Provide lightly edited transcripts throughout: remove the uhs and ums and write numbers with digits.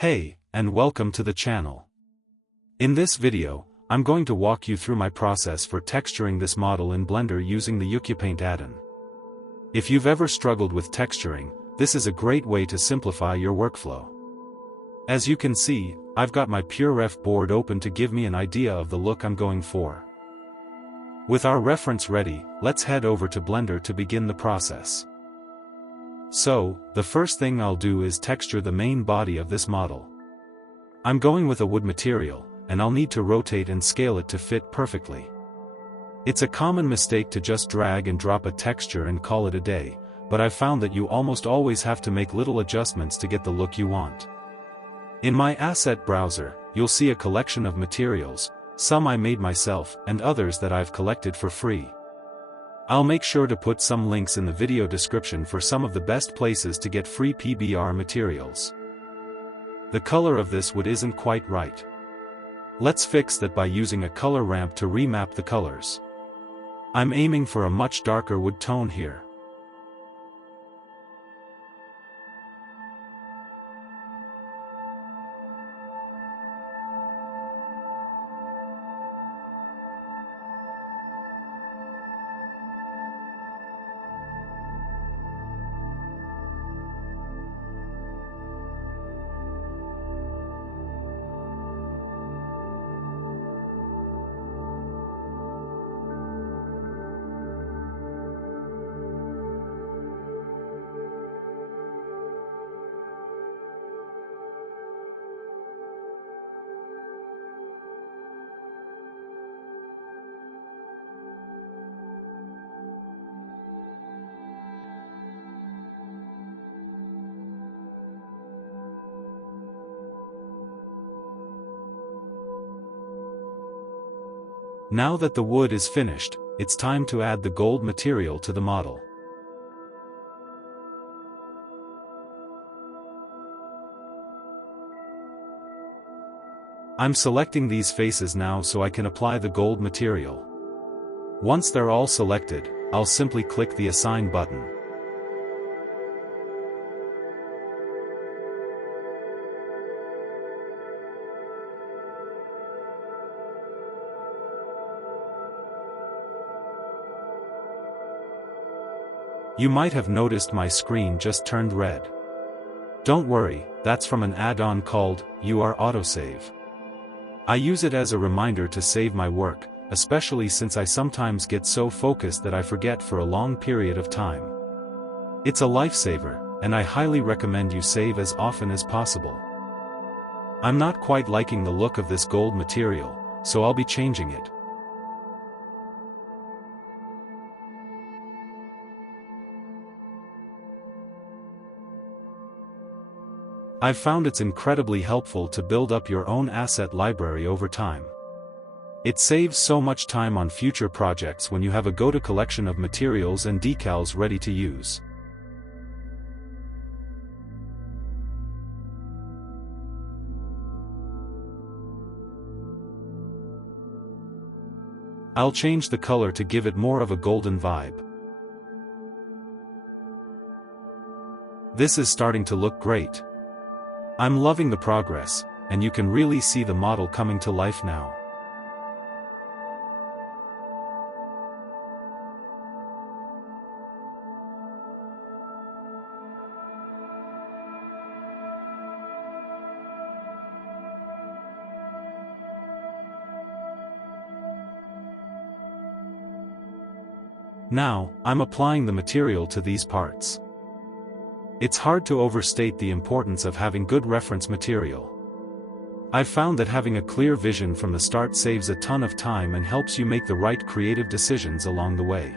Hey, and welcome to the channel. In this video, I'm going to walk you through my process for texturing this model in Blender using the Ucupaint add-on. If you've ever struggled with texturing, this is a great way to simplify your workflow. As you can see, I've got my PureRef board open to give me an idea of the look I'm going for. With our reference ready, let's head over to Blender to begin the process. So, the first thing I'll do is texture the main body of this model. I'm going with a wood material, and I'll need to rotate and scale it to fit perfectly. It's a common mistake to just drag and drop a texture and call it a day, but I've found that you almost always have to make little adjustments to get the look you want. In my asset browser, you'll see a collection of materials, some I made myself and others that I've collected for free. I'll make sure to put some links in the video description for some of the best places to get free PBR materials. The color of this wood isn't quite right. Let's fix that by using a color ramp to remap the colors. I'm aiming for a much darker wood tone here. Now that the wood is finished, it's time to add the gold material to the model. I'm selecting these faces now so I can apply the gold material. Once they're all selected, I'll simply click the Assign button. You might have noticed my screen just turned red. Don't worry, that's from an add-on called Are Autosave. I use it as a reminder to save my work, especially since I sometimes get so focused that I forget for a long period of time. It's a lifesaver, and I highly recommend you save as often as possible. I'm not quite liking the look of this gold material, so I'll be changing it. I've found it's incredibly helpful to build up your own asset library over time. It saves so much time on future projects when you have a go-to collection of materials and decals ready to use. I'll change the color to give it more of a golden vibe. This is starting to look great. I'm loving the progress, and you can really see the model coming to life now. Now, I'm applying the material to these parts. It's hard to overstate the importance of having good reference material. I've found that having a clear vision from the start saves a ton of time and helps you make the right creative decisions along the way.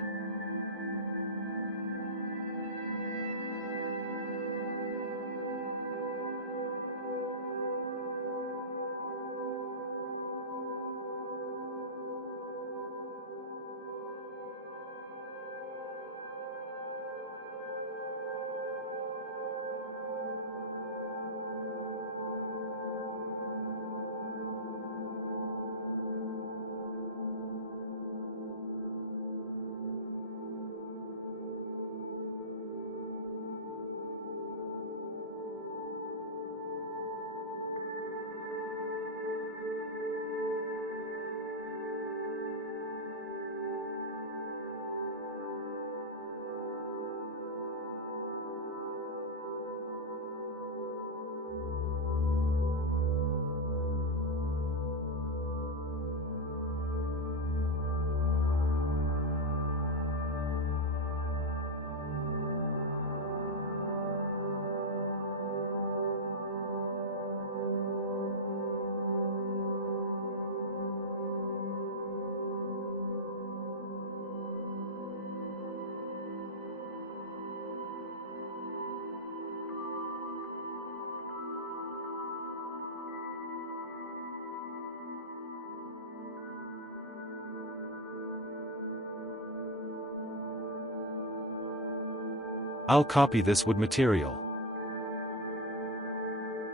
I'll copy this wood material.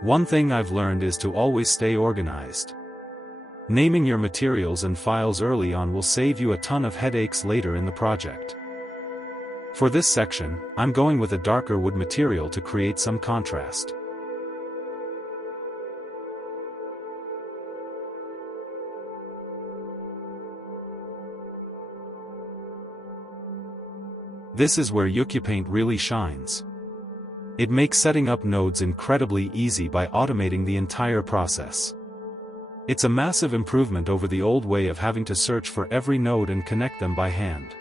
One thing I've learned is to always stay organized. Naming your materials and files early on will save you a ton of headaches later in the project. For this section, I'm going with a darker wood material to create some contrast. This is where Ucupaint really shines. It makes setting up nodes incredibly easy by automating the entire process. It's a massive improvement over the old way of having to search for every node and connect them by hand.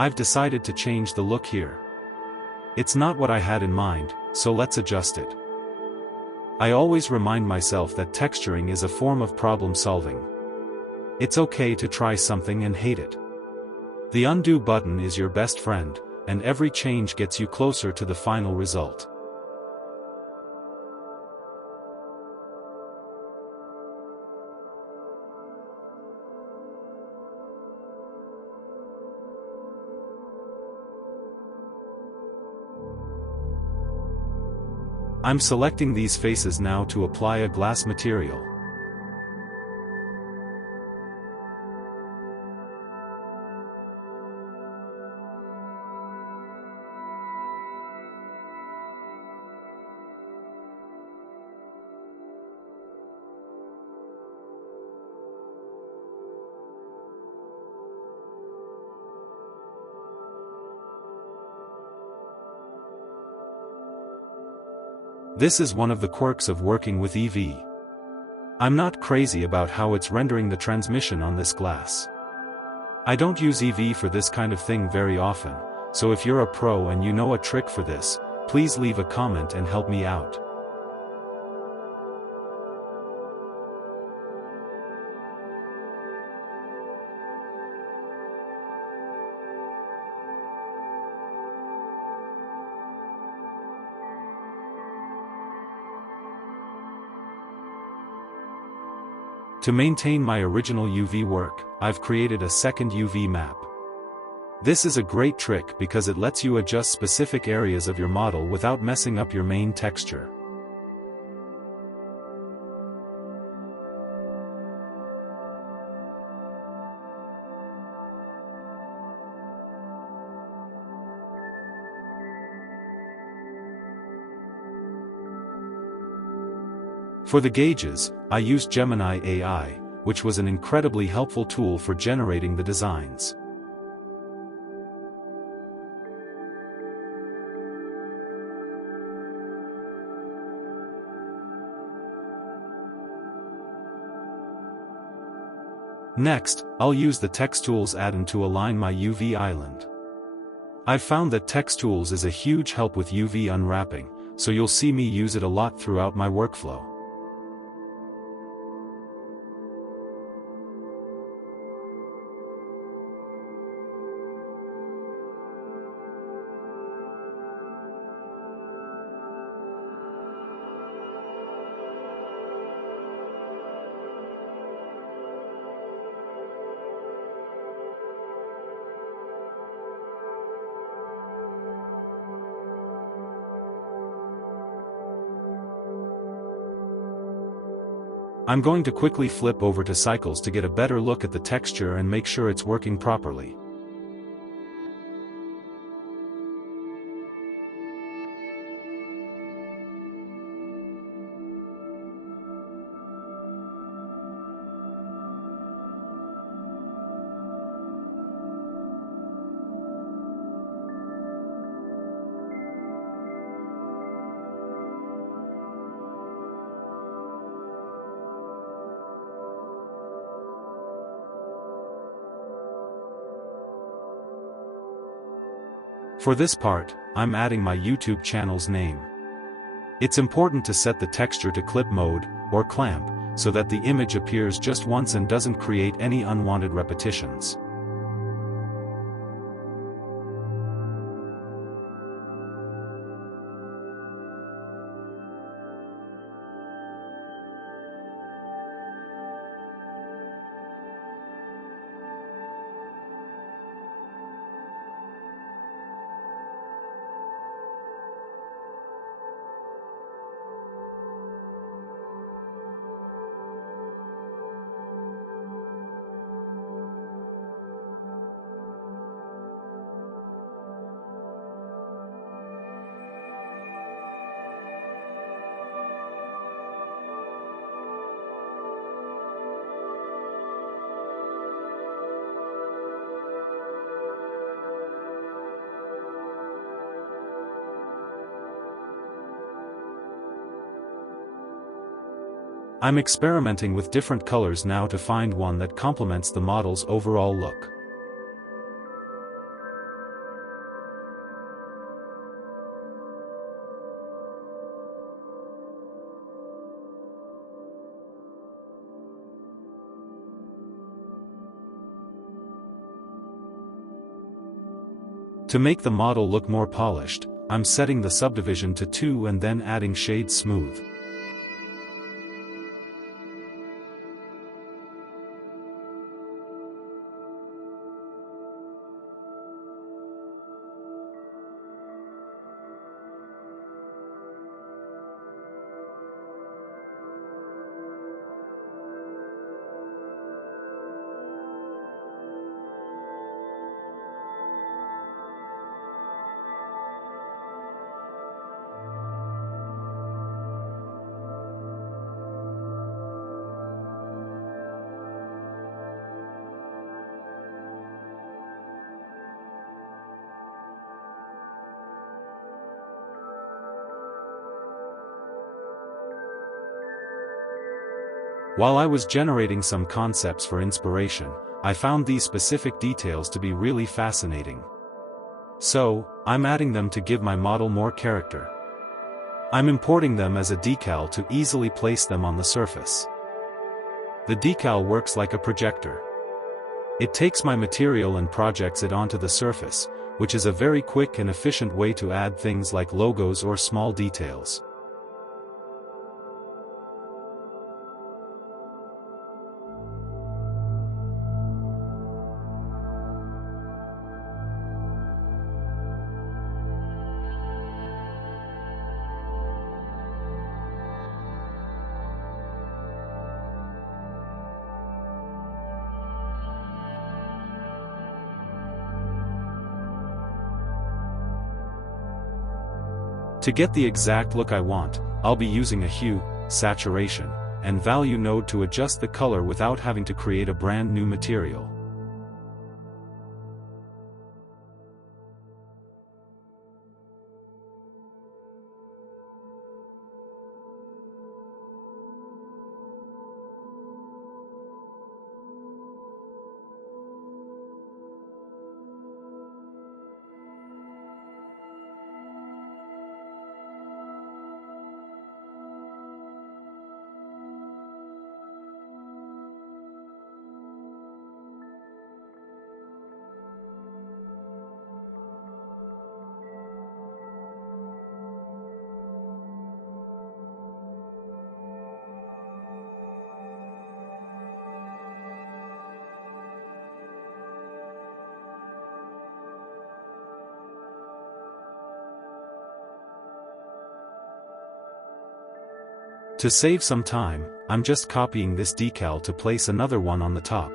I've decided to change the look here. It's not what I had in mind, so let's adjust it. I always remind myself that texturing is a form of problem solving. It's okay to try something and hate it. The undo button is your best friend, and every change gets you closer to the final result. I'm selecting these faces now to apply a glass material. This is one of the quirks of working with EV. I'm not crazy about how it's rendering the transmission on this glass. I don't use EV for this kind of thing very often, so if you're a pro and you know a trick for this, please leave a comment and help me out. To maintain my original UV work, I've created a second UV map. This is a great trick because it lets you adjust specific areas of your model without messing up your main texture. For the gauges, I used Gemini AI, which was an incredibly helpful tool for generating the designs. Next, I'll use the TexTools add-on to align my UV island. I've found that TexTools is a huge help with UV unwrapping, so you'll see me use it a lot throughout my workflow. I'm going to quickly flip over to cycles to get a better look at the texture and make sure it's working properly. For this part, I'm adding my YouTube channel's name. It's important to set the texture to clip mode, or clamp, so that the image appears just once and doesn't create any unwanted repetitions. I'm experimenting with different colors now to find one that complements the model's overall look. To make the model look more polished, I'm setting the subdivision to 2 and then adding shade smooth. While I was generating some concepts for inspiration, I found these specific details to be really fascinating. So, I'm adding them to give my model more character. I'm importing them as a decal to easily place them on the surface. The decal works like a projector. It takes my material and projects it onto the surface, which is a very quick and efficient way to add things like logos or small details. To get the exact look I want, I'll be using a hue, saturation, and value node to adjust the color without having to create a brand new material. To save some time, I'm just copying this decal to place another one on the top.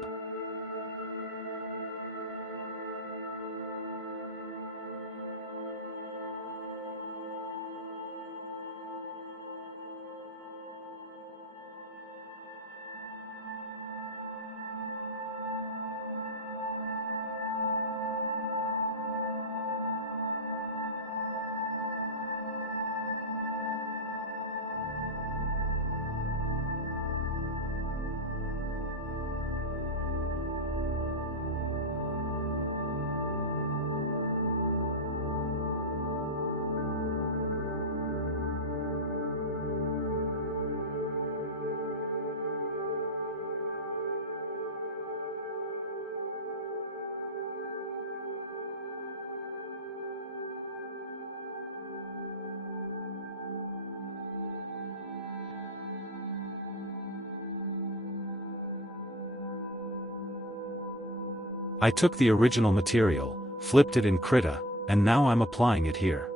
I took the original material, flipped it in Krita, and now I'm applying it here.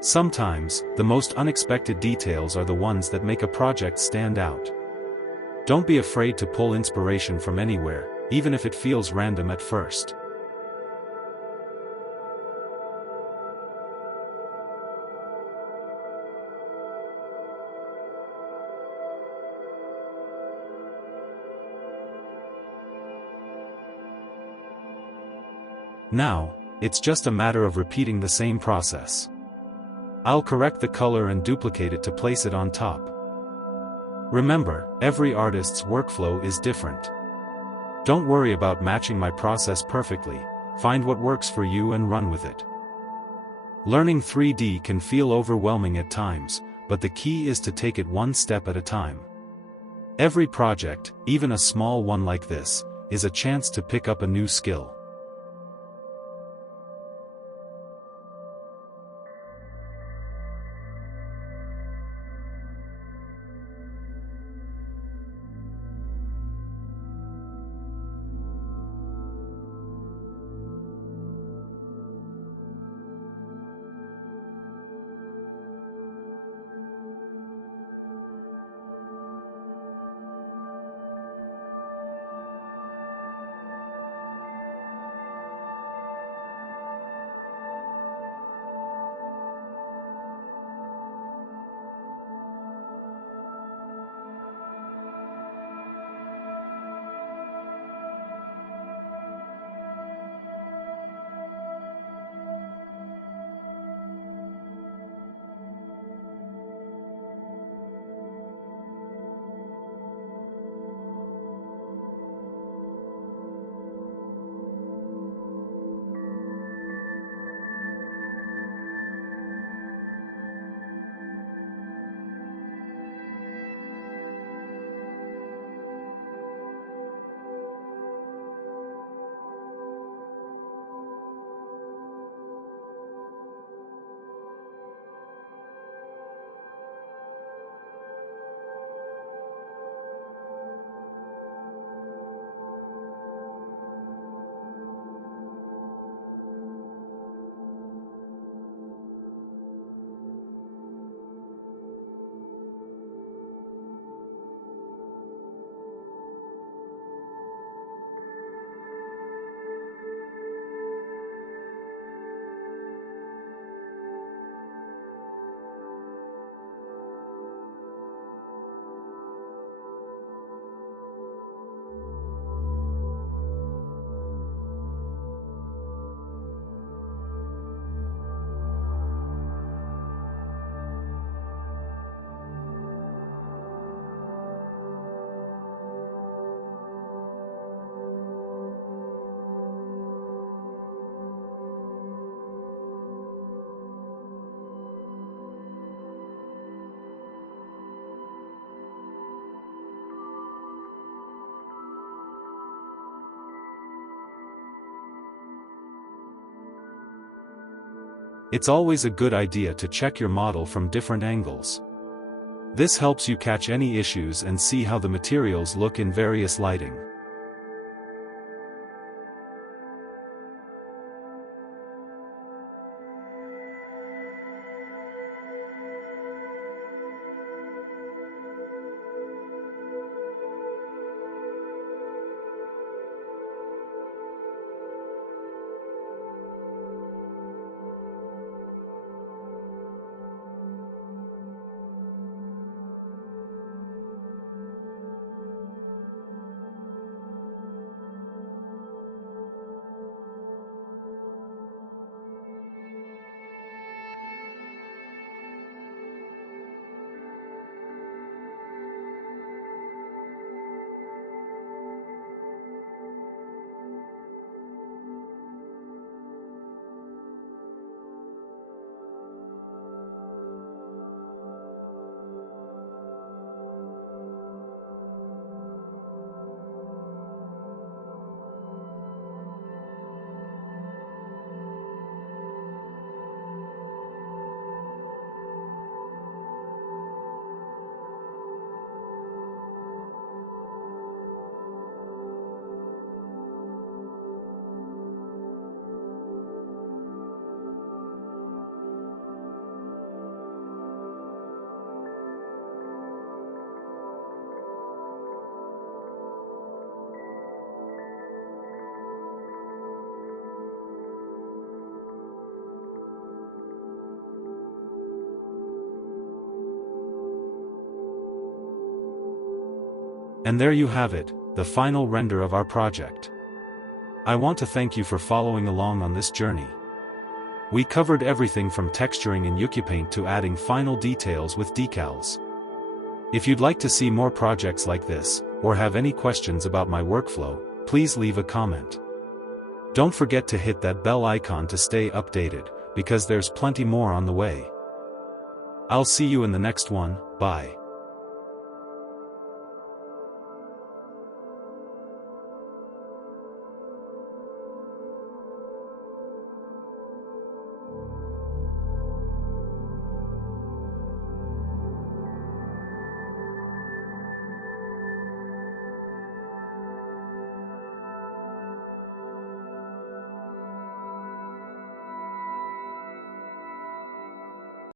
Sometimes, the most unexpected details are the ones that make a project stand out. Don't be afraid to pull inspiration from anywhere, even if it feels random at first. Now, it's just a matter of repeating the same process. I'll correct the color and duplicate it to place it on top. Remember, every artist's workflow is different. Don't worry about matching my process perfectly, find what works for you and run with it. Learning 3D can feel overwhelming at times, but the key is to take it one step at a time. Every project, even a small one like this, is a chance to pick up a new skill. It's always a good idea to check your model from different angles. This helps you catch any issues and see how the materials look in various lighting. And there you have it, the final render of our project. I want to thank you for following along on this journey. We covered everything from texturing in Ucupaint to adding final details with decals. If you'd like to see more projects like this, or have any questions about my workflow, please leave a comment. Don't forget to hit that bell icon to stay updated, because there's plenty more on the way. I'll see you in the next one. Bye.